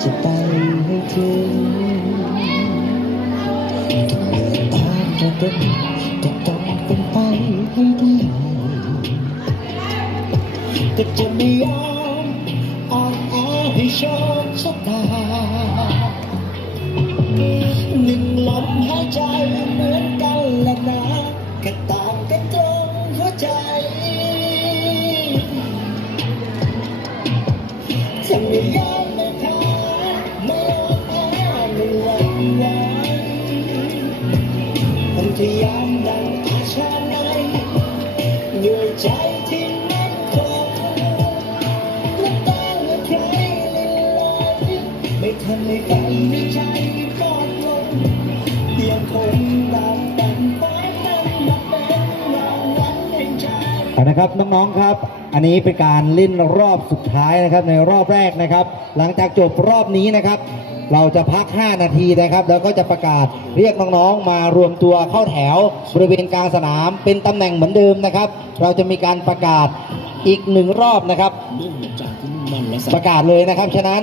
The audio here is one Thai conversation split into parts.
จะไปให้ถึงทางจะเป็นจะต้องเป็นไปให้ได้ก็จะไม่ยอมอ่อนแอให้ชอบชะตาหนึ่งลมหายใจเหมือนกันและนะก็ต่างกันตรงหัวใจจะไม่ยอม ย้ำดังอาชาในด้วยใจที่มั่นคงน้ำตาเมื่อใครลินลอยไม่ทันในฝันในใจปลอดลงยังคงตามต่งฟ้านั้นมาเป็นรางวัลแห่งใจนะครับน้องๆครับ อันนี้เป็นการเล่นรอบสุดท้ายนะครับในรอบแรกนะครับ หลังจากจบรอบนี้นะครับ เราจะพัก 5 นาทีนะครับ แล้วก็จะประกาศเรียกน้องๆมารวมตัวเข้าแถว บริเวณกลางสนามเป็นตำแหน่งเหมือนเดิมนะครับ เราจะมีการประกาศอีกหนึ่งรอบนะครับ ประกาศเลยนะครับฉะนั้น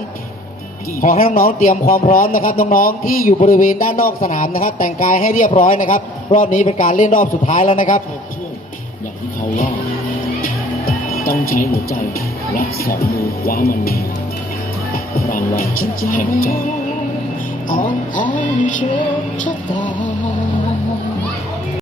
ขอให้น้องๆเตรียมความพร้อมนะครับน้องๆที่อยู่บริเวณด้านนอกสนามนะครับ แต่งกายให้เรียบร้อยนะครับ รอบนี้เป็นการเล่นรอบสุดท้ายแล้วนะครับอย่างที่เขาว่าต้องใช้หัวใจรักสองมือคว้ามันมา รางวั